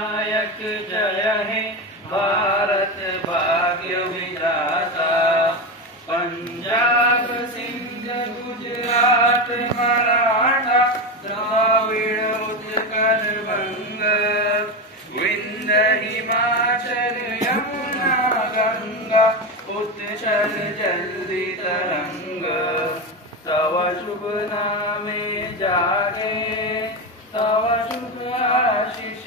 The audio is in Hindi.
नायक जय हे भारत भाग्य विधाता। पंजाब सिंध गुजरात मराठा द्राविड़ उत्कल बंग। विंध्य हिमाचल यमुना गंगा उत्कल जलधि तरंग। तव शुभ नामे जागे तव शुभ आशीष